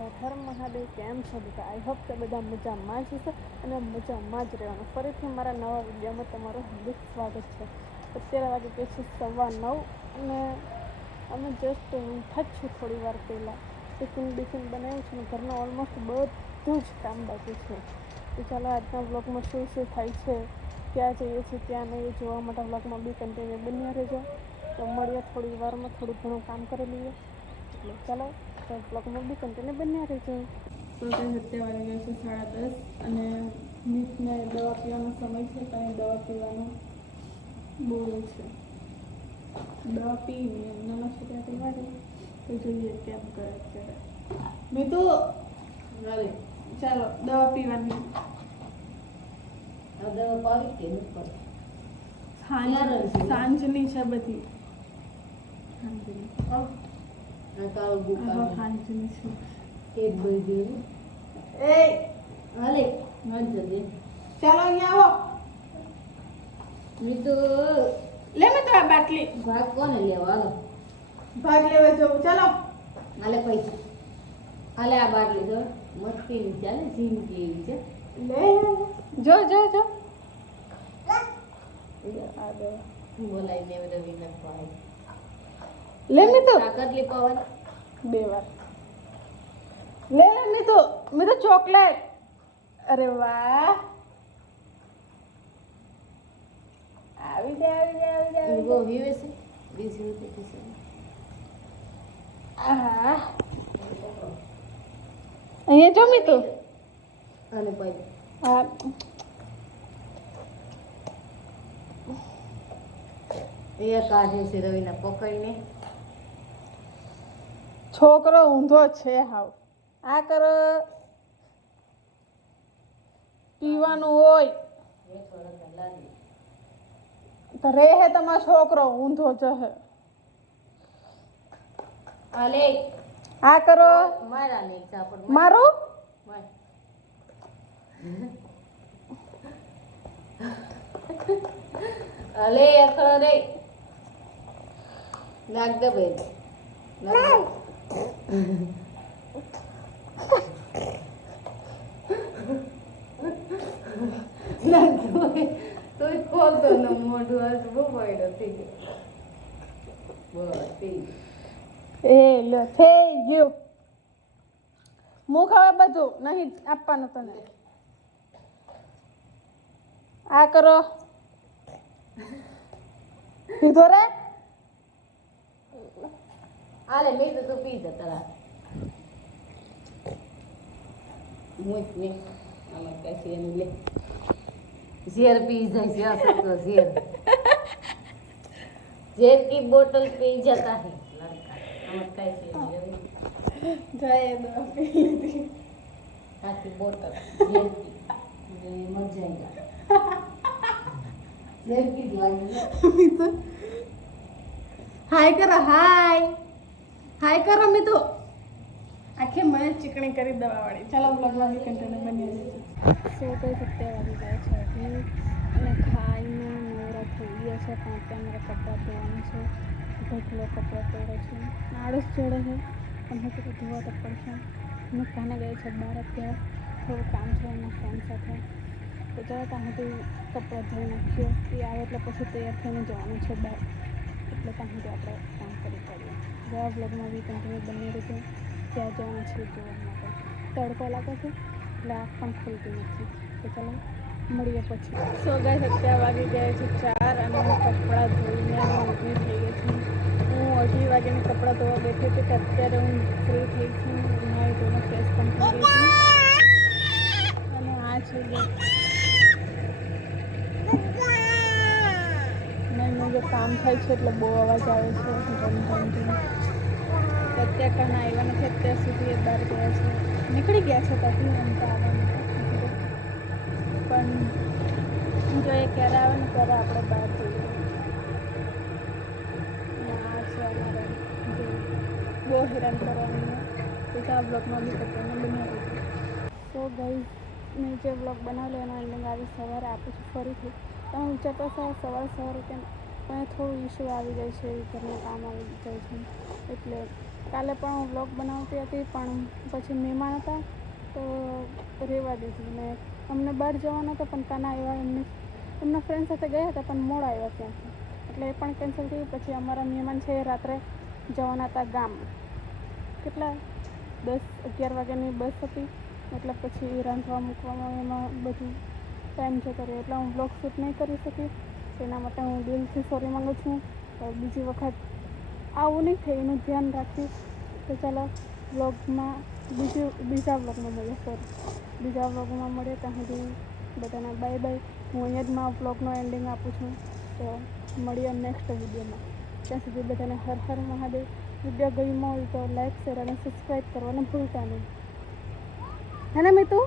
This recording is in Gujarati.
હર મહાદેવ કેમ છો બધા? આઈ હોપ કે બધા મજામાં જ હશે અને મજામાં જ રહેવાનું. ફરીથી મારા નવા વિડીયોમાં તમારું હાર્દિક સ્વાગત છે. અત્યારે વાગે કે છે સવા નવ અને અમે જસ્ટ ઊંઠા જ છું થોડી વાર પહેલાં. ટિફિન બિફિન બનાવ્યું છે અને ઘરનું ઓલમોસ્ટ બધું જ કામ બાકી છે. તો ચાલો આજના બ્લોગમાં શું શું થાય છે, ક્યાં જઈએ છીએ ક્યાં નહીં જોવા માટે બ્લોગમાં બી કન્ટિન્યુ બન્યા રહેજો. તો મળીએ થોડી વારમાં થોડું ઘણું કામ કરી લઈએ. એટલે ચાલો તો બ્લોગમાં બી કન્ટિન્યુ બન્યા રહેજો. તો તે અત્યારે વાગી ગયા છે સાડા દસ. અને નીટને દવા પીવાનો સમય છે ત્યાં દવા પીવાનો બહુ છે. દવા પીને નાના છોકરા દે તો જોઈએ કેમ કરે અત્યારે. મેં તો હાલે. ચાલો દવા પીવાની. આ દવા પાવી કે નથી? સાંજની છે બધી. સાંજની આ કાળું Apa આહા, આવે. સાંજની છે Eh, balik. Ngajar દે. ચાલો અહીંયા આવો મેં તો લે મેં તો આ બાટલી ભાગ કોને લેવા હાલો ભાગ લેવા જવું ચાલો હાલે પૈસા હાલે આ બાટલી તો મસ્તી એવી ચાલે જિંદગી એવી છે લે જો જો જો આ દવા. બોલાય ને બધા વિના પાય લે મેં તો આ કેટલી પવન બે વાર લે લે મેં તો મેં તો ચોકલેટ અરે વાહ આવી જાય આવી જાય આવી જાય, આવી બહુ જાય વિવે છે વીસ રૂપિયા છે આહા અહીંયા જો મેં તો હાલે પાય હા એ કાઢે છે રવિના પકડીને છોકરો ઊંધો છે હાવ. આ કરો પીવાનું હોય. તો રે હે તમારો છોકરો ઊંધો છે હાલે. આ કરો. મારા નહીં ચાપડ મારું. અલે અખરો રે. લાગ દે બેન લાગ દે. લાગ દે બેન. તોય ખોલતો ને મોઢું આજ બહુ વાયડો થઈ ગયો બસ, થઈ ગયું. એ લ્યો, થઈ ગયું મુખ હવે બધું, નહીં આપવાનું તને આ કરો કીધો રે હાલે લઈ તો તું પી જતા હું જ ને આમાં કશી એને લે ઝેર પી જાય છે અસર ઝેર ઝેર કી બોટલ પી જતા હે બોટલ ઝેર કી મર હાય કરો હાય તો. આખી મને ચીકણી કરી દવા વાળી. ચાલો બ્લોગમાં બી કન્ટેન્ટ બની સો કઈ સત્યા વાગી જાય છે અને ખાઈને નવરા થઈ ગયા છે પણ અત્યારે મારા કપડાં ધોવાનું છે. ઢગલો કપડાં પહેરે છે. આળસ ચડે છે. હું તો ધોવા તો પડશે. હું કાને ગઈ છે બહાર અત્યારે. થોડું કામ છે એના ફ્રેન્ડ સાથે. તો ચાલો ત્યાં સુધી કપડાં ધોઈ નાખ્યો એ આવે એટલે પછી તૈયાર થઈને જવાનું છે બહાર એટલે ત્યાં સુધી આપણે કામ કરી કાઢીએ. જવા બ્લોગમાં બી કન્ટિન્યુ બની રહેશે ત્યાં જવાનું છે જોવા માટે. તડકો લાગે છે એટલે આંખ પણ ખુલતી નથી. તો ચાલો મળીએ પછી. સો ગાય અત્યારે વાગી ગયા છે ચાર અને હું કપડાં ધોઈને ઊભી થઈ ગઈ છું. હું અઢી વાગ્યાની કપડાં ધોવા બેઠી હતી કે અત્યારે હું ફ્રી થઈ છું. મારી ધોઈને ફ્રેશ પણ થઈ ગઈ છું. અને આ છે નહીં નહીં જો કામ થાય છે એટલે બહુ અવાજ આવે છે. ધમ ધમ ધમ તો અત્યારે આવ્યા નથી, અત્યાર સુધી એ બહાર ગયા છે. નીકળી ગયા છે ત્યાંથી એમ તો આવવાનું પણ જો એ ક્યારે આવે ને ત્યારે આપણે બહાર જઈએ. આ છે અમારે. બહુ હેરાન કરવાનું તો આ બ્લોગમાં બી કરવાનું બનાવી તો ગઈ મેં જે બ્લોગ બનાવેલો એનો એન્ડિંગ આવી સવારે આપું છું ફરીથી. તમે વિચારતા હશો સવારે સવારે કેમ પણ થોડું ઇશ્યુ આવી જાય છે, ઘરનું કામ આવી જાય છે. એટલે કાલે પણ હું બ્લોગ બનાવતી હતી, પણ પછી મહેમાન હતા, તો રહેવા દીધું ને અમને બહાર જવાનો હતો, પણ કાના આવ્યા એમને, એમના ફ્રેન્ડ સાથે ગયા હતા, પણ મોડા આવ્યા ત્યાંથી એટલે એ પણ કેન્સલ થયું પછી અમારા મહેમાન છે એ રાત્રે જવાના હતા ગામ. કેટલા? દસ, અગિયાર વાગ્યાની બસ હતી. એટલે પછી રાંધવા મૂકવામાં એમાં બધું ટાઈમ જતો રહ્યો. એટલે હું બ્લોગ શૂટ નહીં કરી શકી. તેના માટે હું દિલથી સોરી માગું છું. તો બીજી વખત આવું નહીં થાય, એનું ધ્યાન રાખીશ. તો ચાલો બ્લોગમાં બીજું, બીજા બ્લોગમાં મળીએ સોરી બીજા બ્લોગમાં મળીએ ત્યાં સુધી બધાને બાય બાય હું અહીંયા જ મારા બ્લોગનો એન્ડિંગ આપું છું. તો મળીએ નેક્સ્ટ વિડીયોમાં. ત્યાં સુધી બધાને હર હર મહાદેવ. વીડિયો ગમ્યો હોય તો લાઈક શેર અને સબસ્ક્રાઈબ કરવાનું ભૂલતા નહીં. હે ને મિતુ?